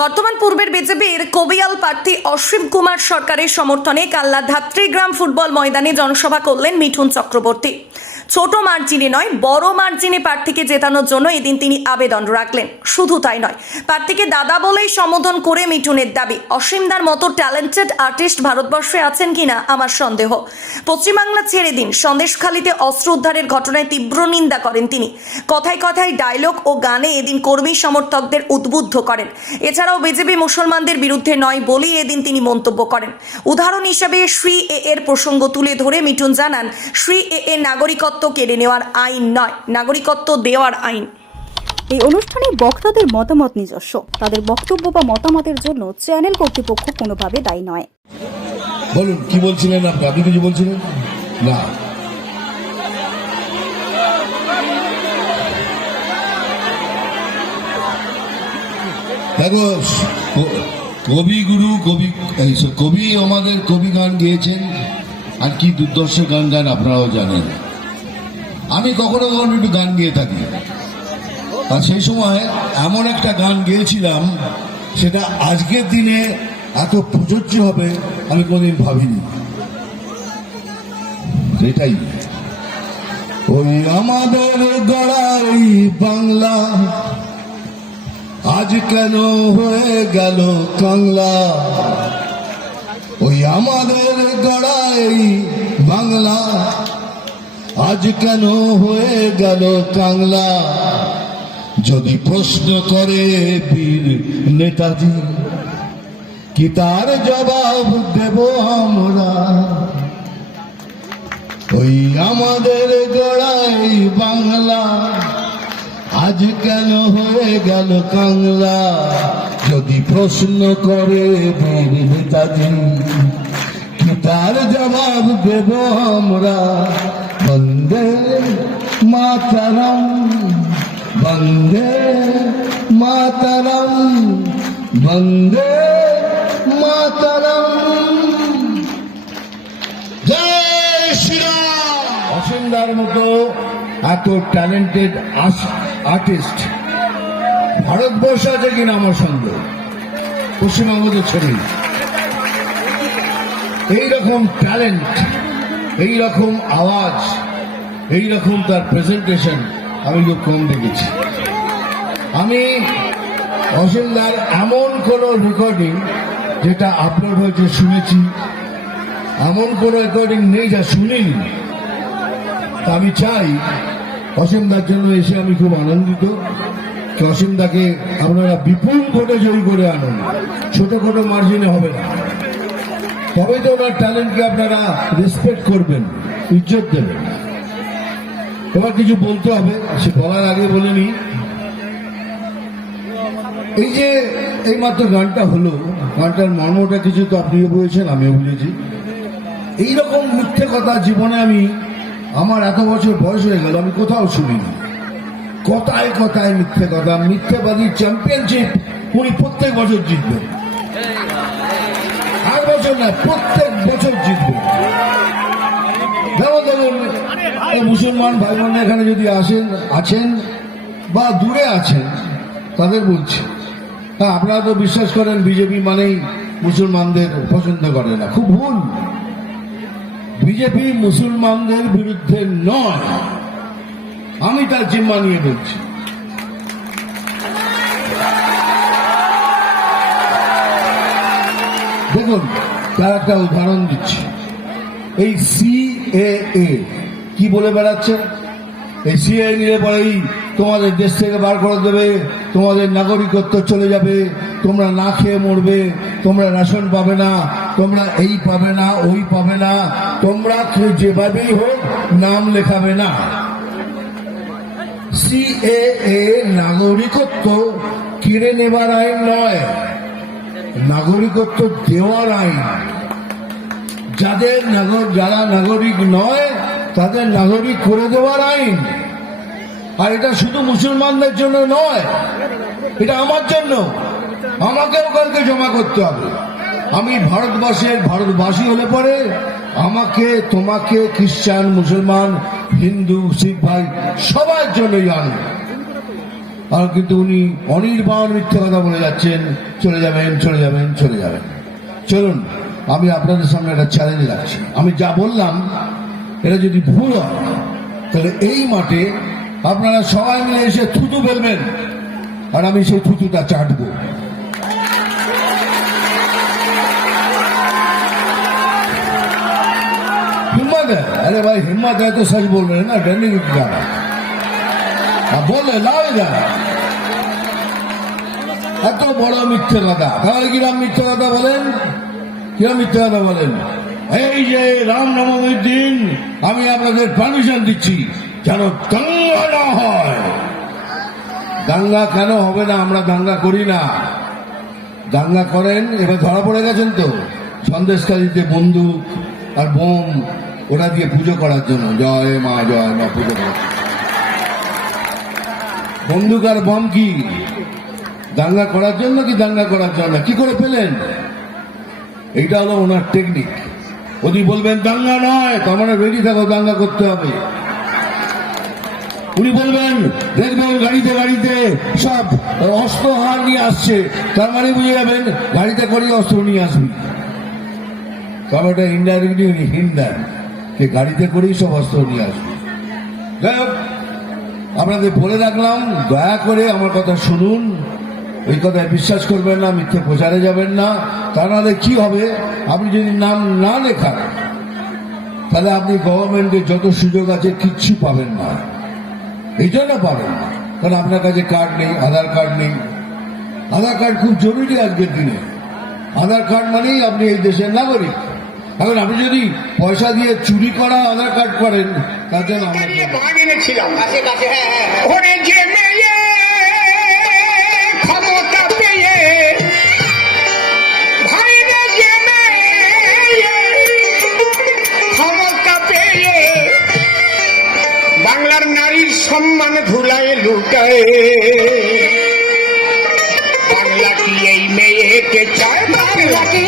বর্তমান পূর্বের বিজেপির কবিয়াল প্রার্থী অসীম কুমার সরকারের সমর্থনে কাল্লা ধাত্রীগ্রাম ফুটবল ময়দানে জনসভা করলেন মিঠুন চক্রবর্তী। ছোট মার্জিনে নয়, বড় মার্জিনে প্রার্থীকে জেতানোর জন্য এদিন তিনি আবেদন রাখলেন। শুধু তাই নয়, প্রার্থীকে দাদা বলেই সম্বোধন করে মিঠুনের দাবি, অসীমদার মতো ট্যালেন্টেড আর্টিস্ট ভারতবর্ষে আছেন কিনা আমার সন্দেহ। পশ্চিমবাংলা ছেড়ে দিন, সন্দেশখালীতে অস্ত্র উদ্ধারের ঘটনায় তীব্র নিন্দা করেন তিনি। কথায় কথায় ডায়লগ ও গানে এদিন কর্মী সমর্থকদের উদ্বুদ্ধ করেন। এছাড়াও বিজেপি মুসলমানদের বিরুদ্ধে নয় বলেই এদিন তিনি মন্তব্য করেন। উদাহরণ হিসাবে শ্রী এর প্রসঙ্গ তুলে ধরে মিঠুন জানান, শ্রী এ নাগরিকত্ব কেড়ে নেওয়ার আইন নয়, নাগরিকত্ব দেওয়ার আইন। এই অনুষ্ঠানে বক্তাদের মতামত নিজস্ব, তাদের বক্তব্য বা মতামতের জন্য চ্যানেল কর্তৃপক্ষ কোনোভাবে দায়ী নয়। বলুন কি বলছিলেন আপনি? আপনি কিছু বলছিলেন না? দেখো, কবিগুরু কবি আমাদের কবি গান গেয়েছেন, আর কি দুর্দর্শ গান গান আপনারাও জানেন। আমি কখনো কখনো একটু গান গেয়ে থাকি, আর সেই সময় এমন একটা গান গেয়েছিলাম, সেটা আজকের দিনে এত প্রযোজ্য হবে আমি কোনদিন ভাবিনি। এটাই ওই আমাদের গড়াই বাংলা আজ কেন হয়ে গেল কাংলা। ওই আমাদের গড়াই বাংলা আজ কেন হয়ে গেল কাংলা। যদি প্রশ্ন করে বীর নেতাজি, কি তার জবাব দেব আমরা? ওই আমাদের গড়াই বাংলা আজ কেন হয়ে গেল কাংলা। যদি প্রশ্ন করে বীর নেতাজি, কি তার জবাব দেব আমরা? বন্দে মাতরম, বন্দে মাতরম, বন্দে মাতরম। জয় শ্রীরাম। অসীমদার মতো এত ট্যালেন্টেড আর্টিস্ট ভারতবর্ষ আছে কিনা আমার সন্দেহ। পশ্চিমবঙ্গ ছেড়ে এইরকম ট্যালেন্ট, এইরকম আওয়াজ, এইরকম তার প্রেজেন্টেশন আমি খুব কম দেখেছি। আমি অসীমদার এমন কোন রেকর্ডিং যেটা আপলোড হয়েছে শুনেছি, এমন কোন রেকর্ডিং নেই যা শুনিনি। আমি চাই অসীমদার জন্য এসে আমি খুব আনন্দিত। অসীমদাকে আপনারা বিপুল ভোটে জয়ী করে আনুন, ছোটখাটো মার্জিনে হবে না। তবে তো ওনার ট্যালেন্টকে আপনারা রেসপেক্ট করবেন, ইজ্জত দেবেন। এবার কিছু বলতে হবে, সে বলার আগে বলে নি, এই যে এইমাত্র গানটা হলো, গানটার মর্মটা কিছু তো আপনিও বুঝেছেন, আমিও বুঝেছি। এইরকম মিথ্যে কথা জীবনে আমার এত বছর বয়স হয়ে গেল আমি কোথাও শুনিনি। কথায় কথায় মিথ্যে কথা, মিথ্যেবাদীর চ্যাম্পিয়নশিপ উনি প্রত্যেক বছর জিতবেন। আর বছর না, প্রত্যেক বছর জিতবেন। যেমন ধরুন, মুসলমান ভাই বোন এখানে যদি আছেন বা দূরে আছেন, তাদের বলছি, হ্যাঁ আপনারা তো বিশ্বাস করেন বিজেপি মানেই মুসলমানদের পছন্দ করে না। খুব ভুল। বিজেপি মুসলমানদের বিরুদ্ধে নয়, আমি তার জিম্মা নিয়ে বলছি। দেখুন, তার একটা উদাহরণ দিচ্ছি। এই সিএএ কি বলে বেড়াচ্ছে? এই সিএএ নিয়ে পরেই তোমাদের দেশ থেকে বার করে দেবে, তোমাদের নাগরিকত্ব চলে যাবে, তোমরা না খেয়ে মরবে, তোমরা রেশন পাবে না, তোমরা এই পাবে না, ওই পাবে না, তোমরা যেভাবেই হোক নাম লেখাবে না। সিএএ নাগরিকত্ব কেড়ে নেবার আইন নয়, নাগরিকত্ব দেওয়ার আইন। যারা নাগরিক নয় তাদের নাগরিক করে দেওয়ার আইন। আর এটা শুধু মুসলমানদের জন্য নয়, এটা আমার জন্য। আমাকেও কালকে জমা করতে হবে। আমি ভারতবাসী হলে পরে আমাকে, তোমাকে, খ্রিস্টান, মুসলমান, হিন্দু, শিখ ভাই সবার জন্যই আনবো। আর কিন্তু উনি অনির্বাণ মিথ্যে কথা বলে যাচ্ছেন, চলে যাবেন চলে যাবেন চলে যাবেন। চলুন আমি আপনাদের সামনে একটা চ্যালেঞ্জ রাখছি, আমি যা বললাম এটা যদি ভুল হয় তাহলে এই মাঠে আপনারা সবাই মিলে এসে থুতু ফেলবেন আর আমি সেই থুতুটা চাটবো। हिम्मत है? अरे भाई हिम्मत है तो सच बोल रहे हैं ना, डरने की क्या है? आप बोल रहे लाओ इधर। এত বড় মিথ্যে কথা, তাহলে কিরাম মিথ্যে কথা বলেন, কিরাম মিথ্যে কথা বলেন? এই যে রামনবমীর দিন আমি আপনাদের পারমিশন দিচ্ছি যেন দাঙ্গা না হয়। দাঙ্গা কেন হবে না? আমরা দাঙ্গা করি না। দাঙ্গা করেন, এবার ধরা পড়ে গেছেন তো সন্দেশকারীতে বন্দুক আর বোম ওরা দিয়ে পুজো করার জন্য, জয় মা পুজো করার। বন্দুক আর বোম কি দাঙ্গা করার জন্য কি দাঙ্গা করার জন্য? কি করে পেলেন? এইটা হলো ওনার টেকনিক। যদি বলবেন দাঙ্গা নয় তার মানে রেডি থাকো, দাঙ্গা করতে হবে। উনি বলবেন দেখবেন গাড়িতে গাড়িতে সব অস্ত্র হার নিয়ে আসছে, তার মানে বুঝে যাবেন গাড়িতে করে অস্ত্র নিয়ে আসবি। তবে ওটা ইনডাইরেক্টলি উনি হিন্ট দেন যে গাড়িতে করেই সব অস্ত্র নিয়ে আসবে। যাই হোক, আপনাদের বলে রাখলাম, দয়া করে আমার কথা শুনুন, এই কথায় বিশ্বাস করবেন না, মিথ্যে প্রচারে যাবেন না। তা নাহলে কি হবে, আপনি যদি নাম না লেখান তাহলে আপনি গভর্নমেন্টের যত সুযোগ আছে কিচ্ছু পাবেন না। এই জন্য পাবেন না কারণ আপনার কাছে কার্ড নেই, আধার কার্ড নেই। আধার কার্ড খুব জরুরি আজকের দিনে। আধার কার্ড মানেই আপনি এই দেশের নাগরিক। এখন আপনি যদি পয়সা দিয়ে চুরি করা আধার কার্ড করেন তার জন্য বাংলার নারীর সম্মান ধুলায় লুটায়। বাংলা কি এই মেয়েকে চায়? বাংলা কি